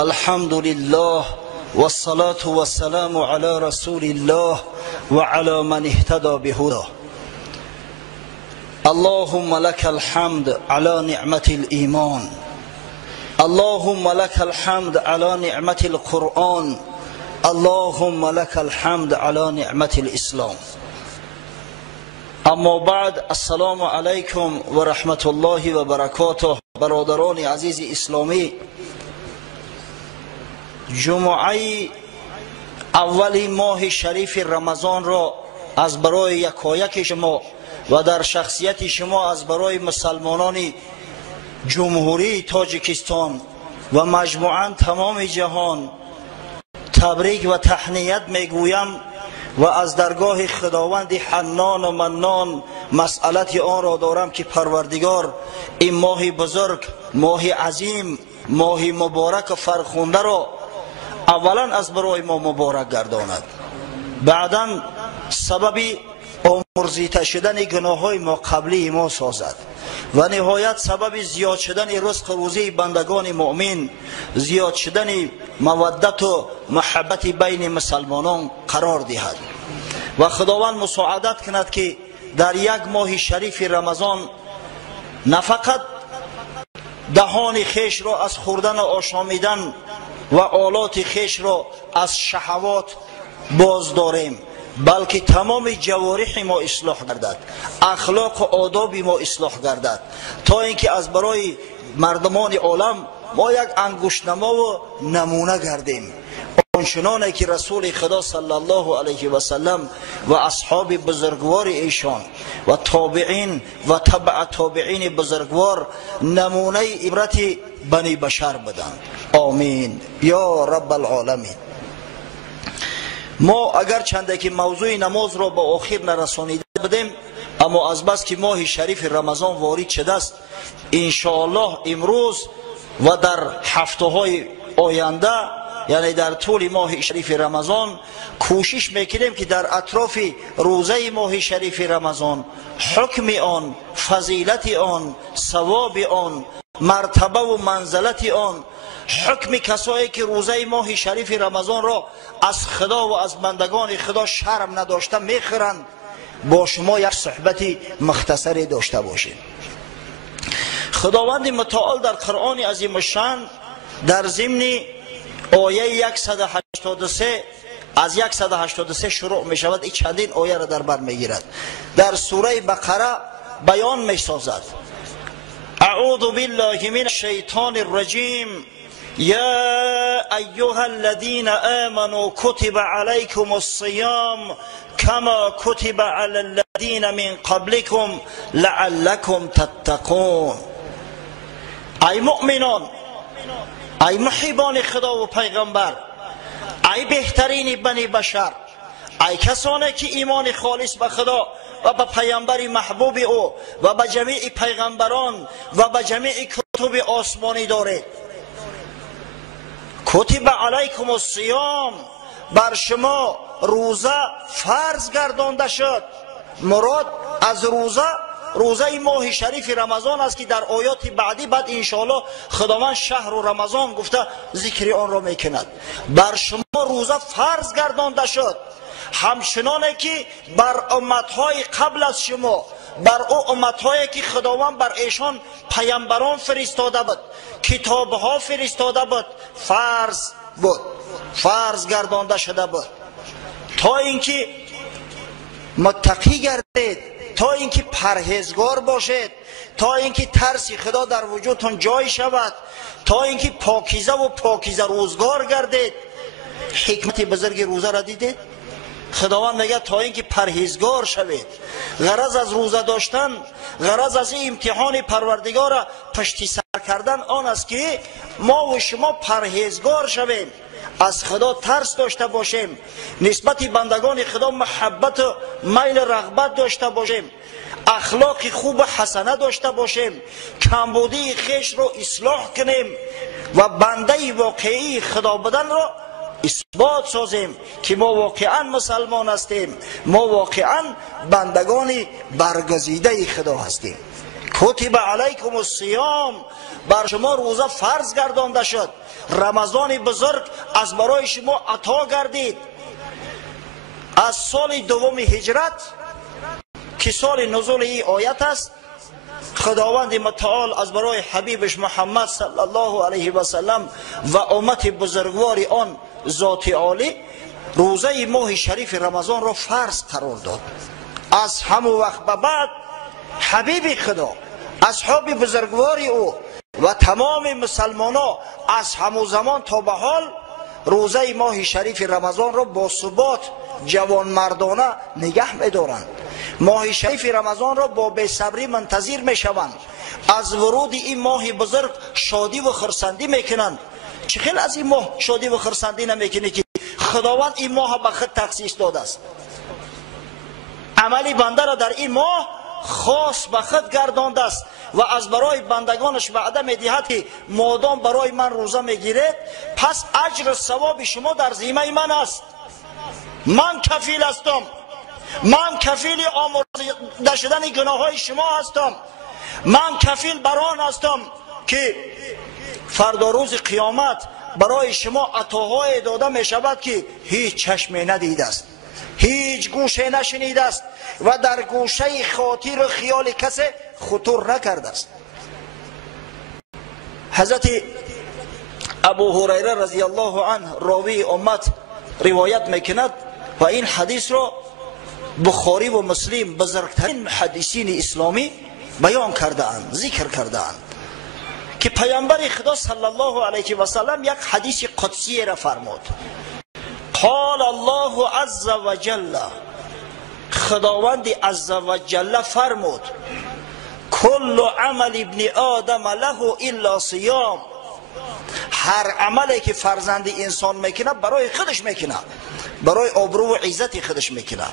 الحمد لله والصلاة والسلام على رسول الله وعلى من اهتدى بهداه. اللهم لك الحمد على نعمة الإيمان، اللهم لك الحمد على نعمة القرآن، اللهم لك الحمد على نعمة الإسلام. اما بعد، السلام علیکم و رحمت الله و برکاته. برادران عزیز اسلامی، جمعه اول ماه شریف رمضان را از برای یکایک شما و در شخصیت شما از برای مسلمانان جمهوری تاجیکستان و مجموعاً تمام جهان تبریک و تهنیت میگویم و از درگاه خداوند حنان و منان مسئلت آن را دارم که پروردگار این ماه بزرگ، ماه عظیم، ماه مبارک و فرخنده را اولا از برای ما مبارک گرداند، بعدا سبب آمرزیده شدن گناه های ما قبلی ما سازد و نهایت سبب زیاد شدن رزق روزی بندگان مؤمن، زیاد شدن مودت و محبت بین مسلمانان قرار دهد و خداوند مساعدت کند که در یک ماه شریف رمضان نه فقط دهان خیش را از خوردن و آشامیدن و آلات خیش را از شهوات باز داریم، بلکه تمام جوارح ما اصلاح گردد، اخلاق و آداب ما اصلاح گردد، تا اینکه از برای مردمان عالم ما یک انگشتنما و نمونه گردیم، آنچنانی که رسول خدا صلی الله علیه و سلم و اصحاب بزرگوار ایشان و تابعین و تبع تابعین بزرگوار نمونه عبرت بنی بشر بدند. آمین یا رب العالمین. ما اگر چنده که موضوع نماز را به آخر نرسانیده بدیم، اما از بس که ماه شریف رمضان وارد شده است، انشاءالله امروز و در هفته های آینده، یعنی در طول ماه شریف رمضان، کوشش میکنیم که در اطراف روزه ماه شریف رمضان حکم آن، فضیلت آن، ثواب آن، مرتبه و منزلت آن، حکم کسایی که روزه ماه شریف رمضان را از خدا و از بندگان خدا شرم نداشته میخورند، با شما یک صحبت مختصری داشته باشیم. خداوند متعال در قرآن عظیم الشان در ضمن آیه 183 از 183 شروع می شود، این چندین آیه را در بر میگیرد. در سوره بقره بیان می سازد: اعوذ بالله من الشیطان الرجیم یا ایها الذین آمنوا کتب علیکم الصیام کما کتب علی الذین من قبلکم لعلکم تتقون. ای مؤمنان، ای محبان خدا و پیغمبر، ای بهترین بنی بشر، ای کسانی که ایمان خالص به خدا و به پیامبر محبوب او و به جمیع پیغمبران و به جمیع کتب آسمانی دارید، کتب علیکم الصیام، بر شما روزه فرض گردانده شد. مراد از روزه ماه شریف رمضان است که در آیات بعدی بعد انشاءالله خداوند شهر و رمضان گفته ذکر آن را میکند. بر شما روزه فرض گردانده شد، همچنانه که بر امتهای قبل از شما، بر او امتهایی که خداوند بر ایشان پیامبران فرستاده بود، کتابها فرستاده بود، فرض بود، فرض گردانده شده بود، تا اینکه متقی گردید، تا اینکه پرهیزگار باشید، تا اینکه ترس خدا در وجودتون جای شود، تا اینکه پاکیزه و پاکیزه روزگار گردید. حکمت بزرگ روزه را دیدید؟ خداوند میگه تا اینکه پرهیزگار شوید. غرض از روزه داشتن، غرض از این امتحان پروردگار پشتی سر کردن آن است که ما و شما پرهیزگار شویم، از خدا ترس داشته باشیم، نسبت بندگان خدا محبت و میل رغبت داشته باشیم، اخلاق خوب و حسنه داشته باشیم، کمبودی خیش رو اصلاح کنیم و بنده واقعی خدا بدن را اثبات سازیم که ما واقعا مسلمان هستیم، ما واقعا بندگان برگزیده خدا هستیم. کتب علیکم الصیام، بر شما روزه فرض گردانده شد. رمضان بزرگ از برای شما عطا گردید. از سال دوم هجرت که سال نزول این آیت است، خداوند متعال از برای حبیبش محمد صلی الله علیه و سلم و امت بزرگوار آن ذات عالی روزه ماه شریف رمضان را فرض قرار داد. از همون وقت به بعد حبیب خدا، اصحاب بزرگوار او و تمام مسلمانان از همون زمان تا به حال روزه ماه شریف رمضان را با ثبات جوان مردانه نگه می‌دارند. ماه شریف رمضان را با بی‌صبری منتظر می‌شوند. از ورود این ماه بزرگ شادی و خرسندی میکنند. چه خیلی از این ماه شادی و خرسندی نمیکنه که خداوند این ماه به خود تخصیص داده است. عملی بنده را در این ماه خاص به خود گردانده است و از برای بندگانش وعده می‌دهد که مادام برای من روزه میگیرید پس اجر و ثواب شما در ذمه من است. من کفیل هستم، من کفیل آمرزیده شدن گناه‌های شما هستم. من کفیل بران هستم که فردا روز قیامت برای شما عطاهای داده می شود که هیچ چشمی ندیده است، هیچ گوشه نشنیده است و در گوشه خاطر و خیال کسی خطور نکرده است. حضرت ابو هریره رضی الله عنه راوی امت روایت میکند و این حدیث را بخاری و مسلم بزرگترین محدثین اسلامی بیان کرده اند، ذکر کرده اند که پیامبر خدا صلی الله علیه و سلم یک حدیث قدسی را فرمود. قال الله عز و جل، خداوند عز و جل فرمود کل عمل ابن آدم له الا صیام، هر عملی که فرزند انسان میکنه برای خودش میکنه، برای آبرو و عزت خودش میکنه،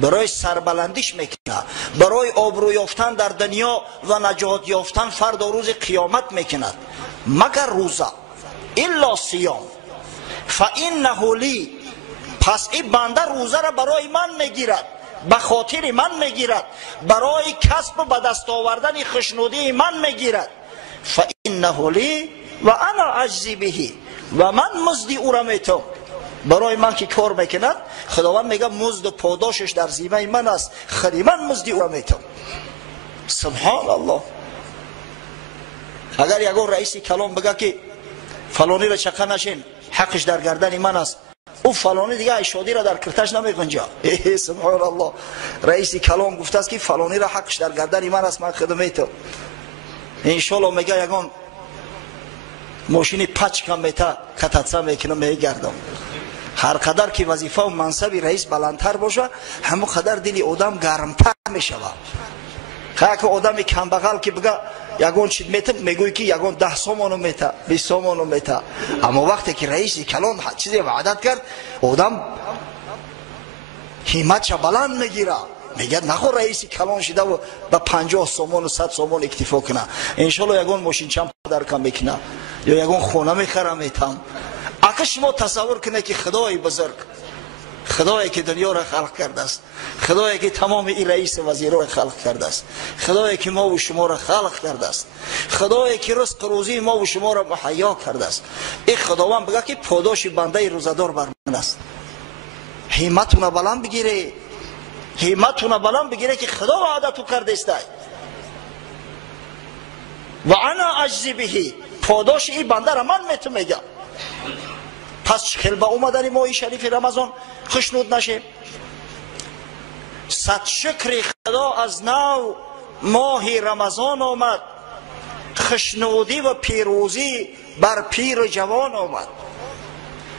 برای سربلندیش میکنه، برای آبرو یافتن در دنیا و نجات یافتن فردا روز قیامت میکنه، مگر روزه الا صیام فانه لی، پس این بنده روزه را برای من میگیرد، به خاطر من میگیرد، برای کسب و به دست آوردن خوشنودی من میگیرد. فانه لی و انا اجزی بهی، و من مزد او را میتم. برای من که کار میکند خداوند میگه مزد و پاداشش در ذمه من است، خودی من مزد او را میتم. سبحان الله. اگر یگان رئیسی کلام بگه که فلانی را چقه نشین حقش در گردن من است، او فلانی دیگه شادی را در کرتش نمیگنجه. سبحان الله. رئیسی کلام گفته است که فلانی را حقش در گردن من است، من خود میتم. انشالله میگه یگان ماشینی پچ کم میته کتتسه میکنم میگردم. هر قدر که وظیفه و منصب رئیس بلندتر باشه همون قدر دل آدم گرمتر میشود. که آدم کم بغل که بگه یگان چیز میته میگوی که یگان 10 سامانو میته 20 سامانو میته، اما وقتی که رئیس کلان چیزی وعدت کرد آدم همتش بلند میگیره، میگه نخو رئیس کلان شده و به 50 سامان و 100 سامان اکتفا کنه، انشالله یگان ماشین چم در کم میکنه یا یگان خونه میخره میتم. اگه شما تصور کنه که خدای بزرگ، خدایی که دنیا را خلق کرده است، خدایی که تمام این رئیس وزیران را خلق کرده است، خدایی که ما و شما را خلق کرده است، خدایی که رزق روزی ما و شما را مهیا کرده است، این خداوند بگه که پاداش بنده روزدار بر من است. همتون بلند بگیره، همتون بلند بگیره که خدا وعدتو کرده است و انا اجزی بهی، پاداش این بنده را من میتونم میگم. پس خیلی با اومدن ماه شریف رمضان خشنود نشه. صد شکر خدا از نو ماه رمضان آمد، خشنودی و پیروزی بر پیر و جوان آمد.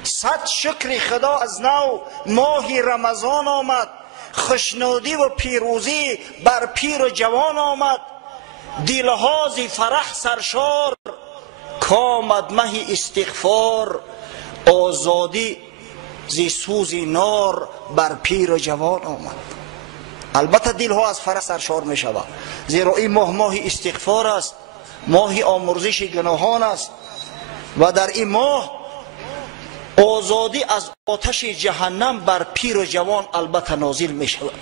صد شکر خدا از نو ماه رمضان آمد، خشنودی و پیروزی بر پیر و جوان آمد. دلها ز فرح سرشار، کامد مه استغفار، آزادی زی سوز نار بر پیر و جوان آمد. البته دلها از فرح سرشار می شود، زیرا این ماه استغفار است، ماه آمرزش گناهان است و در این ماه آزادی از آتش جهنم بر پیر و جوان البته نازل می شود.